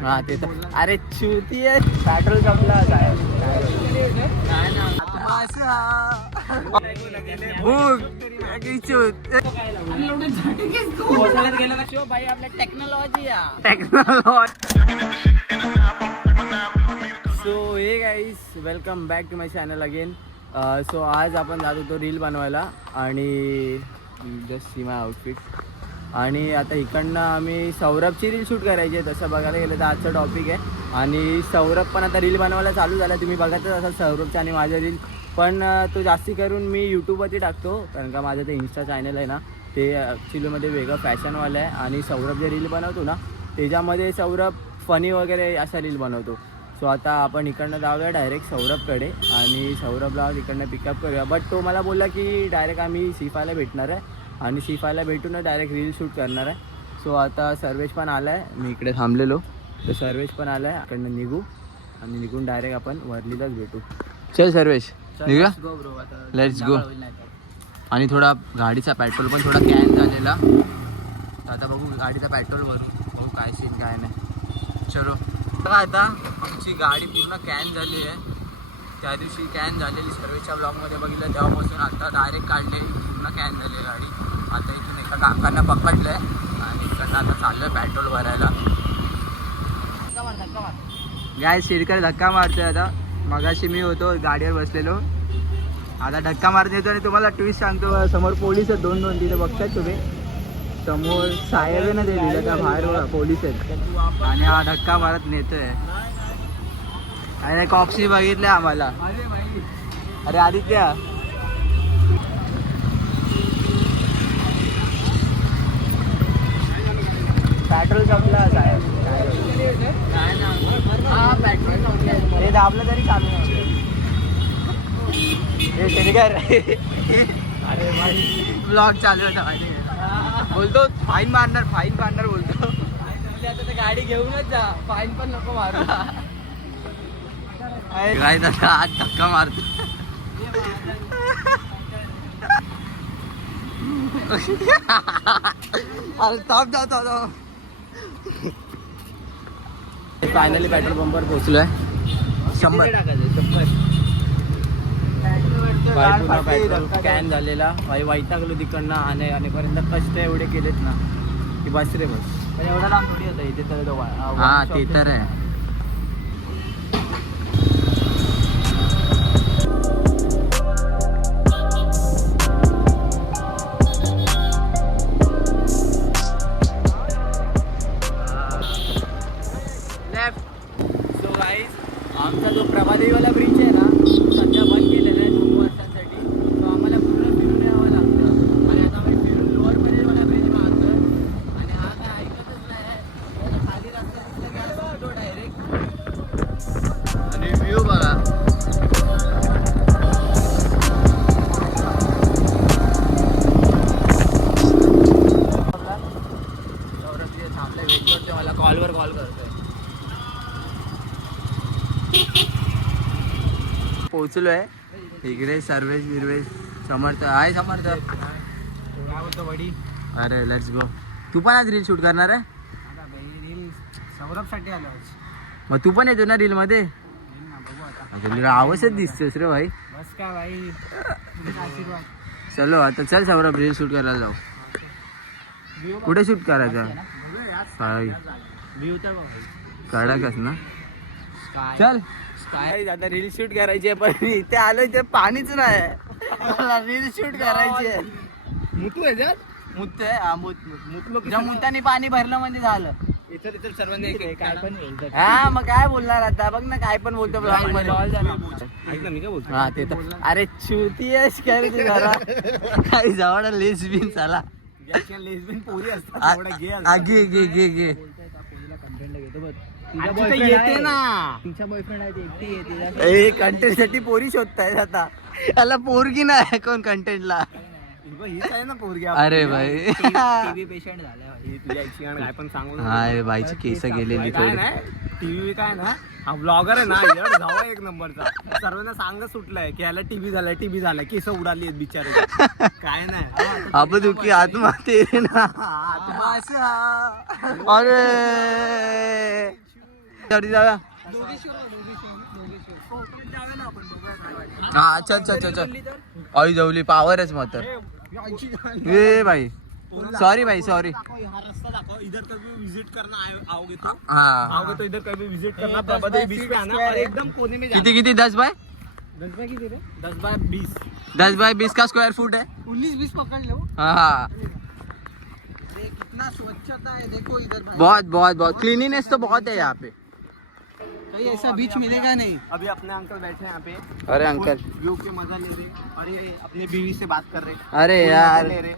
हा ते तर अरे चुती आहे. पेट्रोल संपला काय so hey guys welcome back to my channel again so आज आपण जात होतो रील बनवायला आणि जस्ट सी माय आउटफिट आणि आता इकडनं आम्ही सौरभची रील शूट करायची आहे तसं बघायला गेलं तर आजचा टॉपिक आहे. आणि सौरभ पण आता रील बनवायला चालू झाला तुम्ही बघतच असाल सौरभचं आणि माझं रील पण तो जास्ती करून मी यूट्यूबवरती टाकतो कारण का माझं ते इन्स्टा चॅनल आहे ना ते ॲक्च्युलीमध्ये वेगळं फॅशनवालं आहे आणि सौरभ जे रील बनवतो ना त्याच्यामध्ये सौरभ फनी वगैरे अशा रील बनवतो. सो आता आपण इकडनं जाऊया डायरेक्ट सौरभकडे आणि सौरभला इकडनं पिकअप करूया. बट तो मला बोलला की डायरेक्ट आम्ही सिफायला भेटणार आहे. आणि सिफायला भेटूनच डायरेक्ट रील शूट करणार आहे. सो आता सर्वेश पण आला आहे मी इकडे थांबलेलो. तर सर्वेश पण आला आहे इकडनं निघू. आणि निघून डायरेक्ट आपण वरलीलाच भेटू. चल सर्वेश निघा. लेट्स गो आणि थोडा गाडीचा पेट्रोल पण थोडा कॅन झालेला. आता बघू गाडीचा पेट्रोल भरू. काय सीन काय नाही. चलो. बघा आता आमची गाडी पूर्ण कॅन झाली आहे. त्या दिवशी कॅन झालेली. सर्वेच्या ब्लॉगमध्ये बघितलं. तेव्हापासून आता डायरेक्ट काढले पूर्ण कॅन झाली आहे गाडी. आता इथून एका काकांना पकडलं आहे आणि इकडनं आता चाललं आहे पेट्रोल भरायला. गाय शिरकर धक्का मारतोय आता. मगाशी मी होतो गाडीवर बसलेलो. आता धक्का मारत येतो आणि तुम्हाला ट्विस्ट सांगतो. समोर पोलीस आहेत दोन दोन तिथे बघताय तुम्ही. समोर साहेब आहे ना ते दिलं त्या बाहेर पोलीस आहेत. आणि हा धक्का मारत नेतोय. अरे कॉक्सी बघितलं आम्हाला. अरे आदित्य. पेट्रोल संपला साहेब हे दाबलं तरी चालू. हे शेरकर अरे भाई ब्लॉग चालू होता माझे. बोलतो फाईन मारणार फाईन मारणार बोलतो. आता गाडी घेऊनच जा फाईन पण नको मारू काय दादा आज धक्का मारतो. अरे थांब जाऊ जाऊ फायनली पेट्रोल पंपवर पोहोचलोय. शंभर. भाई पूर्ण पेट्रोल कॅन झालेला. भाई वैतागलो तिकडनं. आणि आणेपर्यंत कष्ट एवढे केलेत ना. की बस रे बस. एवढा लांब थोडी होता? इथे तर हा ते तर आहे. पोचलो आहे. इकडे सर्वेश बिर्वेश समर्थ. आहे समर्थ. अरे लेट्स गो तू पण आज रील शूट करणार आहे? सौरभसाठी आलो मग तू पण येतो ना रील मध्ये? तुला आवश्यक दिसतोस रे भाई. बस का भाई चलो आता चल सौरभ रील शूट करायला जाऊ. कुठे शूट करायचं? कडकच ना? चल. काय? आता रील शूट करायची आहे पण इथे आलोय ते पाणीच नाही. मला रील शूट करायची आहे. मुतू आहे मुत हा मुत मुत. ज्या मुताने पाणी भरलं म्हणजे झालं. इतर इतर सर्वांनी काय पण बोलतात हा मग काय बोलणार आता? बघ ना काय पण बोलतो ब्लॉगमध्ये ऐक ना मी काय बोलतो हा ते तर. अरे चुती आहेस काय जरा? काही जवळ लेस बिन चला. लेसबिन पोरी असतात घे घे घे घे येते ना. तिच्या बॉयफ्रेंड आहे ती एकटी येते ए कंटेंटसाठी पोरी शोधतायत आता. याला पोरगी नाही कोण कंटेंटला हीच आहे ना पोरगी अरे भाई. टीव्ही पेशंट झालाय. ही तुझ्या काय पण सांगू नको. हाय बाईची केस गेलेली काय थोडी. नाही टीव्ही काय ना हा ब्लॉगर आहे ना येड जावा एक नंबरचा. सर्वांना सांग सुटलाय की याला टीव्ही झालाय टीव्ही झालाय केस उडाली आहेत बिचारे. काय नाही. अब दुखी आत्मा तेरे ना. अरे. तरी जाऊया हा चल चल चल चल. आई जवली पावरच मग तर ए भाई. सॉरी भाई सॉरी हा. इधर कभी विज़िट करना आओगे तो हा आओगे तो इधर कभी विज़िट करना बीच पे आना और एकदम कोने में किती किती? दस बाय? दस बाय दस बाय बीस दस बाय बीस का स्क्वायर फुट है उन्नीस बीस पकड़ लो हाँ. कितना स्वच्छता है देखो इधर बहुत बहुत बहुत. क्लीनिनेस तो बहुत है यहाँ पे. कहीं ऐसा बीच मिलेगा नहीं। अभी अपने अंकल बैठे हैं यहाँ पे। अरे अंकल। व्यू के मज़ा ले रहे और ये अपनी बीवी से बात कर रहे अरे यार। ले रहे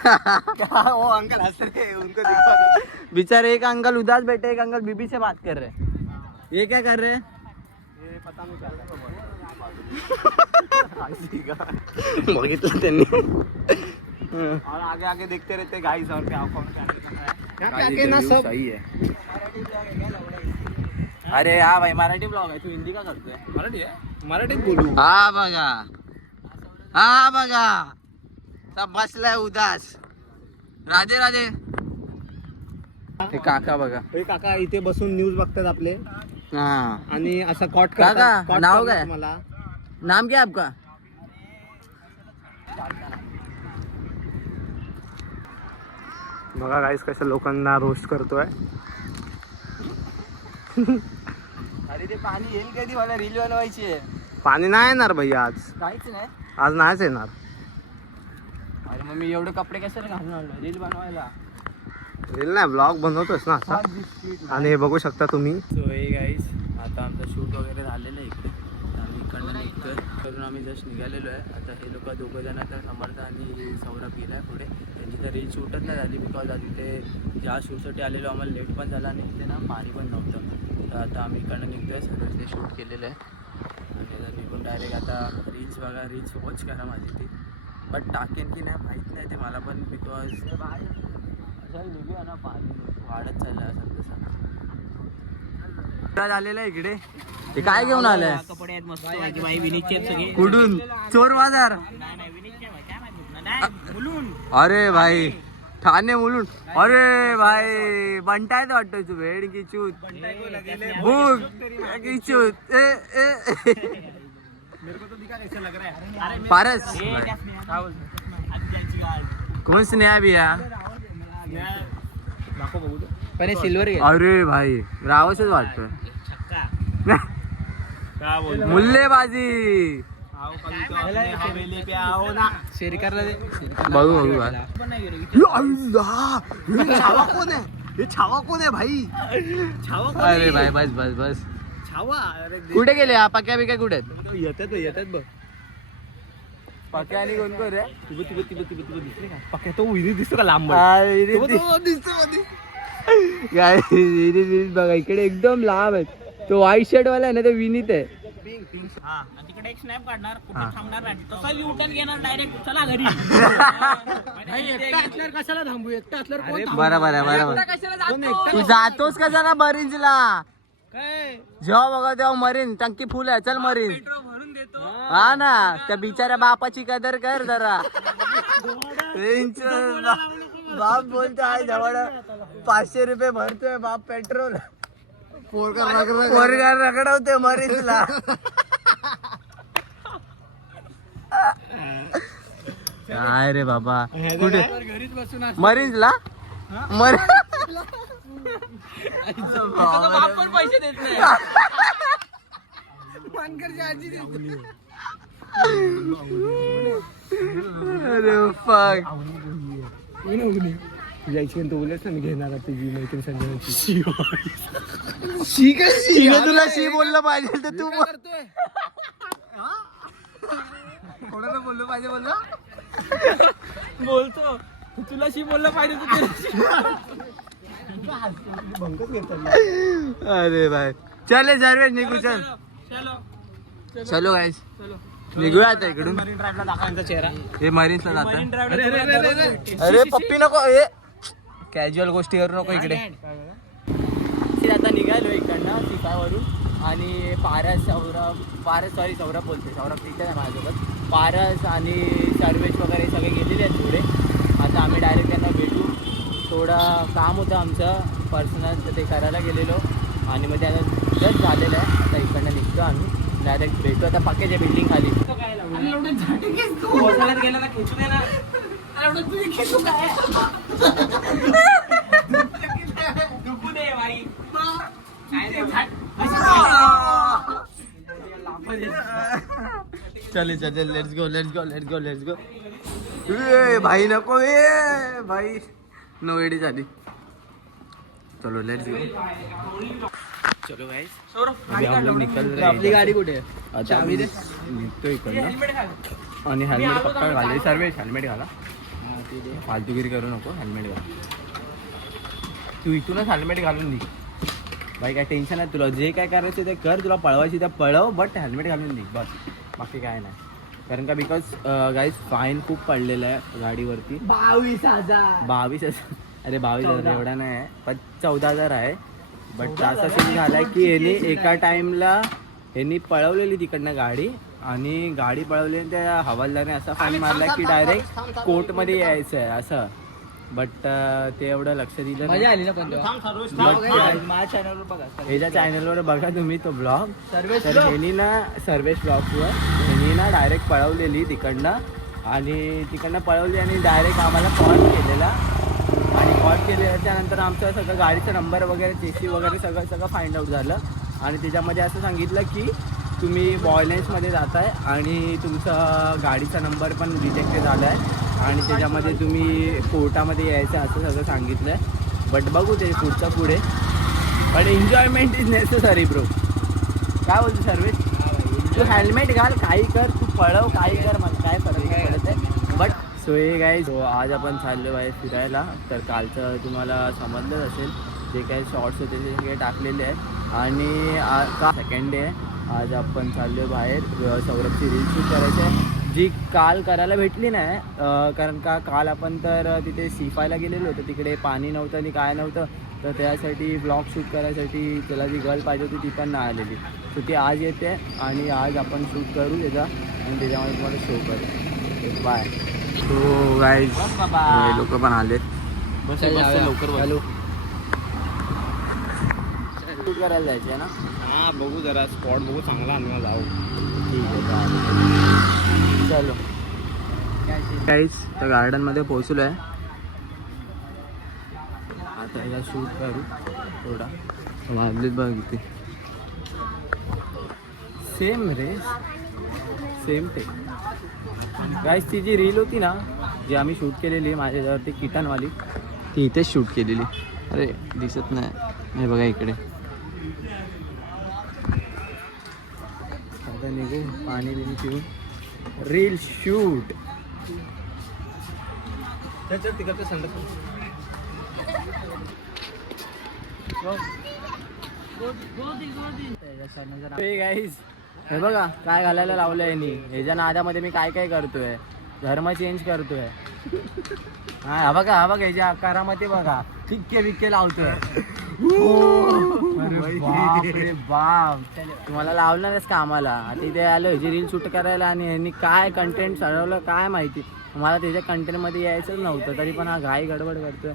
वो अंकल हंस रहे उनको दिखा दो। बेचारे एक अंकल उदास बैठे एक अंकल बीबी से बात कर रहे हैं। ये क्या कर रहे हैं? ये पता नहीं चल रहा बघितलं और आगे आगे देखते रहते गाइस और क्या कौन क्या यहाँ ना सब सही है। अरे हा भाई मराठी ब्लॉग आहे. तू हिंदी का करतोय? मराठी आहे? मराठीत बोलू. हा बघा. हा बघा. सब बसलाय उदास. राधे राधे. हे काका बघा. हे काका इथे बसून न्यूज बघतात आपले. हा. आणि असं कॉट काका, नाव काय? मला नाम क्या आपका? बघा गाईस कसं लोकांना रोस्ट करतोय. अरे ते पाणी येईल कधी मला रील बनवायची आहे. पाणी नाही येणार भैया आज. काहीच नाही. आज नाहीच येणार. अरे मग मी एवढे कपडे कशाला घालून आलो रील बनवायला. रील नाही ब्लॉग बनवतोस ना असा आणि हे बघू शकता तुम्ही. सो हे गाईज आता आमचं शूट वगैरे झालेलं आहे इकडे. आम्ही इकडनं निघतोय करून आम्ही जस्ट निघालेलो आहे. आता हे लोक दोघं जण आता समर्थ आणि सौरभ गेला आहे पुढे. त्यांची तर रील शूटच नाही झाली बिकॉज आज इथे ज्या शूटसाठी आलेलो आम्हाला लेट पण झाला आणि इथे ना पाणी पण नव्हतं. तर आता आम्ही इकडनं निघतोय. सगळं ते शूट केलेलं आहे. आणि आता निघून डायरेक्ट आता रील्स बघा रील्स वॉच करा माझी ती. बट टाकेन की नाही माहीत नाही ते मला पण बिकॉज निघूया ना पाणी वाढत चाललं असं तसं. आलेला इकडे? हे काय घेऊन आलंय? कपडे आहेत मस्त. कुठून? चोर बाजार. अरे भाई. ठाणे मुलून अरे भाई बंटायत वाटतोय तू भेड की चूत. भूक की चूत. ए ए. मेरे को तो दिखा कैसा लग रहा है पारस कौन स्नेहा भैया. पण सिल्वर अरे भाई रावसच वाटतोय. मुल्लेबाजी. बघू बघू छावा कोण आहे हे छावा कोण आहे भाई छावा अरे भाई बस बस बस छावा कुठे गेले हा पक्या बिक्या कुठे आहेत येतात येतात बघ आणि कोण कोण रे तिबं तिबं तिबं दिसले का तो विहिरी दिसतो का लांब दिसतो बघा इकडे एकदम लांब आहे तो व्हाईट शर्ट वाला आहे ना ते विनीत आहे एक स्नॅप काढणार कुठे थांबणार नाही. तसा यू टर्न घेणार डायरेक्ट चला घरी. कशाला थांबू? एकटा असल्यावर कोण बरोबर आहे बरोबर तू जातोस का जरा मरीन्सला काय? जेव्हा बघा तेव्हा मरीन टंकी फुल आहे. चल मरीन. हा ना त्या बिचाऱ्या बापाची कदर कर जरा. बाप बोलतो आहे जवळ. पाचशे रुपये भरतोय बाप पेट्रोल. पोरगार रगडवते मरीन्सला काय रे बाबा. कुठे? घरीच बसून मरीन्सला मर पैसे देत नाही. अरे इच्छेने तू बोललेस ना घेणार तुझी मैत्रीण संजनाची. तिने तुला शी बोललं पाहिजे तर तू बोल. कोणाला बोललो? पाहिजे बोललो? बोलतो. तुला शी बोललं पाहिजे तू अरे भाई. चले सर्वे निघू चल. चलो चलो. निघूया आता इकडून. मरीन ड्राईव्हला दाखवायचा चेहरा. हे अरे पप्पी नको. हे. कॅज्युअल गोष्टी करू नको इकडे. आता निघालो इकडनं सिपावरून आणि पारस सौरभ पारस सॉरी सौरभ बोलते सौरभ तिथे आहे माझ्यासोबत? पारस आणि सर्वेश वगैरे सगळे गेलेले आहेत पुढे. आता आम्ही डायरेक्ट त्यांना भेटू. थोडं काम होतं आमचं. पर्सनल तर ते करायला गेलेलो. आणि मग ते आता जस्ट झालेलं आहे. आता इकडनं निघतो आम्ही. डायरेक्ट भेटू. आता पक्क्याच्या बिल्डिंग खाली. गेला ना. खेचून येणार दुखू दे बाई चले चल let's go let's go let's go let's go ए भाई नको ए भाई. नो एडी झाली. चलो लेट्स गो चलो गाइस अभी हम लोग निकल रहे. हैं आपली गाडी कुठे आहे? चावी दे. निघतो इकडनं. आणि हेल्मेट पक्का घाले. सर्वेश हेल्मेट घाला. फालतूगिरी करू नको हेल्मेट घाल. तू इथूनच हेल्मेट घालून निघ. बाई काय टेन्शन आहे तुला जे काय करायचं ते कर. तुला पळवायची ते पळव बट हेल्मेट घालून निघ बस. बाकी काय नाही. कारण का बिकॉज गाईज फाईन खूप पडलेलं आहे गाडीवरती. बावीस हजार. बावीस हजार. अरे बावीस हजार एवढा नाही आहे पण चौदा हजार आहे. बट असा सीन झालाय की यांनी एका टाइमला यांनी पळवलेली तिकडनं गाडी आणि गाडी पळवली त्या हवालदाराने असा फाईन मारला की डायरेक्ट कोर्टमध्ये यायचं आहे असं. बट ते एवढं लक्ष दिलं नाही. मजा आली ना पण माझ्या चॅनलवर बघा ह्याच्या चॅनलवर बघा तुम्ही तो ब्लॉग सर्वेश तर ह्यांनी ना सर्वेश ब्लॉगवर ह्यांनी ना डायरेक्ट पळवलेली तिकडनं. आणि तिकडनं पळवली आणि डायरेक्ट आम्हाला कॉल केलेला. आणि कॉल केल्याच्यानंतर आमचं सगळं गाडीचा नंबर वगैरे चेसी वगैरे सगळं सगळं फाइंड आउट झालं. आणि त्याच्यामध्ये असं सांगितलं की तुम्ही बॉयलेन्समध्ये जाताय आणि तुमचा गाडीचा नंबर पण रिजेक्टेड झाला आहे आणि त्याच्यामध्ये तुम्ही कोर्टामध्ये यायचं असं सगळं सांगितलं आहे बट बघू ते पुढचं पुढे. पण एन्जॉयमेंट इज नेसेसरी ब्रो काय बोलतो सर्विस तू हेल्मेट घाल काही कर. तू पळव काही कर मला. काय फरक नाही पडत आहे. बट सो हे काय सो आज आपण चाललो आहे फिरायला. तर कालचं तुम्हाला समजलंच असेल. जे काही शॉर्ट्स होते ते काही टाकलेले आहेत. आणि का सेकंड डे आहे. आज आपण चाललो बाहेर. सौरभची रील शूट करायचं आहे. जी काल करायला भेटली नाही कारण का काल आपण तर तिथे सिफायला गेलेलो होतो तिकडे पाणी नव्हतं आणि काय नव्हतं तर त्यासाठी ब्लॉग शूट करायसाठी त्याला जी गर्ल पाहिजे होती ती पण नाही आलेली. सो ती आज येते आणि आज आपण शूट करू त्याचा आणि त्याच्यामध्ये तुम्हाला शो करू. बाय तो गाईज लोक पण बस जाऊया. लवकर हॅलो. शूट करायला जायचे ना? हा बघू जरा स्पॉट बघू चांगला आणि जाऊ ठीक आहे. चलो. काहीच तर गार्डनमध्ये पोहोचलो आहे आता याला शूट करू. थोडा वाजलीत बघ इथे. सेम रे सेम ते गाईस ती जी रील होती ना जी आम्ही शूट केलेली माझ्यावरती किटनवाली ती इथेच शूट केलेली. अरे दिसत नाही. हे बघा इकडे. आता निघू पाणी बिणी पिऊन. Reel shoot. त्याच्यात तिकडचं संडस गाईज हे बघा काय घालायला लावलं यांनी. ह्याच्या नादामध्ये मी काय काय करतोय धर्म चेंज करतोय. हा हा बघा हा बघा ह्याच्या आकारामध्ये बघा ठिक्के बिक्के लावतोय बाप रे बाप. तुम्हाला लावणारच का आम्हाला आता इथे आलो ह्याची रील शूट करायला आणि यांनी काय कंटेंट चढवलं काय माहिती. मला त्याच्या कंटेंटमध्ये यायचंच नव्हतं तरी पण हा घाई गडबड करतोय.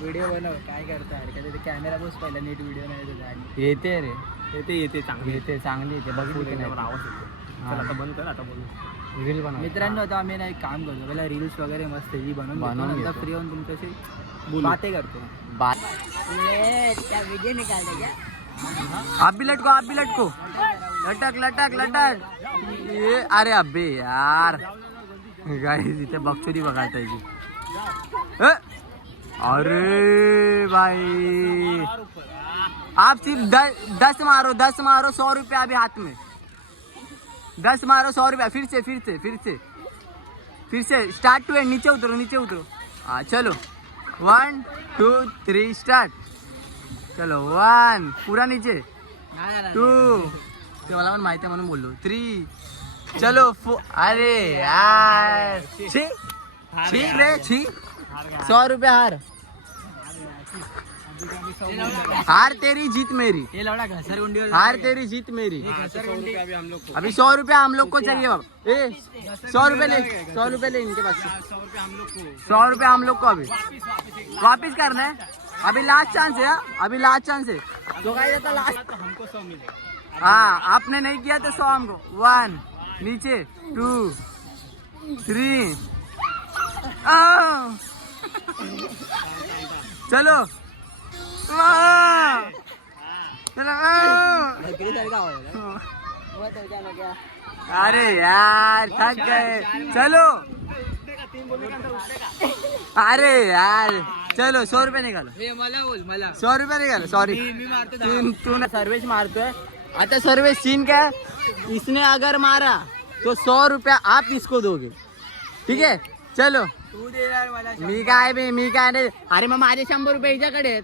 व्हिडिओ बनव काय करता तिथे कॅमेरा बस पहिला नीट व्हिडिओ नाही तुझा येते रे. येते येते चांगली. येते चांगली येते. बघितली की त्याच्यावर नाही. आवाज येतो. चल आता बंद कर आता बोलू. रील बनव. मित्रांनो आता आम्ही ना एक काम करतो. पहिला रील्स वगैरे मस्त ही बनवून. बनवून. फ्री होऊन तुमच्याशी बाते करतो बात निकाल आप भी लटको आप भी लटको। लटक लटक लटक। ये अरे अबे यार। गाइस इथे बक्षुरी बघा त्याची ए, अरे भाई। आप सिर्फ़ दस दस मारो दस मारो सौ रुपया अभी हाथ में। दस मारो सौ रुपया फिर से फिर से फिर से। फिर से स्टार्ट टू एंड नीचे उतरो नीचे उतरो। हाँ चलो। वन टू थ्री स्टार्ट चलो वन पूरा नीचे. टू ते मला पण माहिती आहे म्हणून बोललो. थ्री चलो फो अरे यार. छी छी रे छी सौ रुपये हार. हार तेरी जीत मेरी। हार तेरी जीत मेरी। अभी हम लोग को। अभी सौ रुपया हम लोग को चाहिए बाबा। ए सौ रुपये ले सौ रुपये ले इनके पास। सौ रुपये हम लोग को सौ रुपये हम लोग को अभी। वापिस करना है। अभी लास्ट चांस है? अभी लास्ट चांस है। तो लास्ट तो हमको सौ मिलेगा। हाँ आपने नहीं किया तो सौ हमको। वन नीचे। टू थ्री चलो। चलो। अरे यार थक गए। चलो। अरे यार चलो सौ रुपये निकालो। सौ रुपये निकालो सॉरी तू तू ना सर्वेश मारतोय. आता सर्वेश सीन काय? इसने अगर मारा तो सौ रुपया आप इसको दोगे. ठीक है? चलो। तू देणार मला मी काय बे मी काय नाही. अरे मग माझे शंभर रुपये हिच्याकडे आहेत.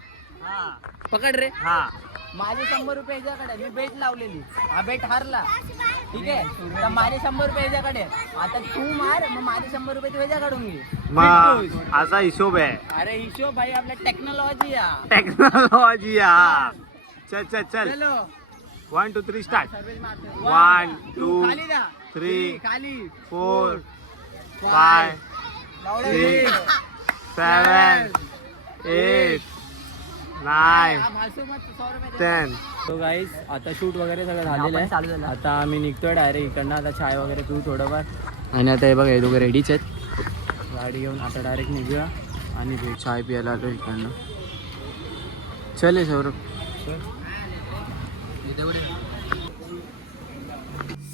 पकड रे. हा. माझे शंभर रुपये हिच्याकडे आहेत. मी बेट लावलेली. हा बेट हारला. ठीक आहे? तर माझे शंभर रुपये हिच्याकडे आहेत. आता तू मार मग माझे शंभर रुपये तू ह्याच्याकडून घे. मग असा हिशोब आहे. अरे हिशोब भाई आपल्या टेक्नॉलॉजी या. टेक्नॉलॉजी हा चल. चल चल चलो. One two three start One, two, खाली जा. three, खाली. Four five six, seven eight nine ten तो गाईस आता शूट वगैरे सगळं झालेलं आहे. आता आम्ही निघतोय डायरेक्ट इकडनं आता चाय वगैरे पिऊ थोडंफार. आणि आता हे बघा हे दोघं रेडीच आहेत. गाडी घेऊन आता डायरेक्ट निघूया आणि भेट. चाय पियाला आलो इकडनं. चले सौरभ.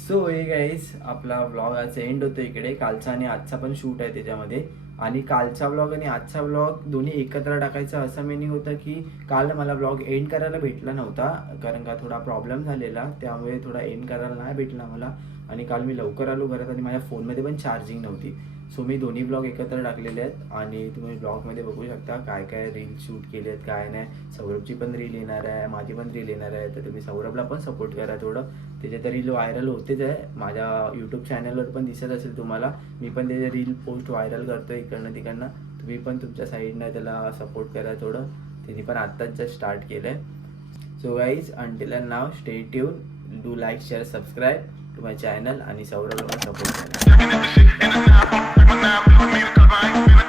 सो हे गाईज आपला व्लॉग आज एंड होतो इकडे. कालचा आणि आजचा पण शूट आहे त्याच्यामध्ये. आणि कालचा व्लॉग आणि आजचा व्लॉग दोन्ही एकत्र टाकायचा असं मिनिंग होतं की काल मला व्लॉग एंड करायला भेटला नव्हता कारण का थोडा प्रॉब्लेम झालेला. त्यामुळे थोडा एंड करायला नाही भेटला मला. आणि काल मी लवकर आलो घरात आणि माझ्या फोनमध्ये पण चार्जिंग नव्हती. सो मी दोन्ही ब्लॉग एकत्र टाकलेले आहेत. आणि तुम्ही ब्लॉगमध्ये बघू शकता काय काय रील शूट केले आहेत काय नाही. सौरभची पण रील येणार आहे माझी पण रील येणार आहे. तर तुम्ही सौरभला पण सपोर्ट करा थोडं. त्याचे तर रील व्हायरल होतेच आहे माझ्या यूट्यूब चॅनलवर पण दिसत असेल तुम्हाला मी पण त्याचे रील पोस्ट व्हायरल करतो इकडनं तिकडनं तुम्ही पण तुमच्या साईडनं त्याला सपोर्ट करा थोडं त्यांनी पण आत्ताच जस्ट स्टार्ट केलं आहे so guys until and now stay tuned do like share subscribe to my channel आणि सौरभला पण सपोर्ट करा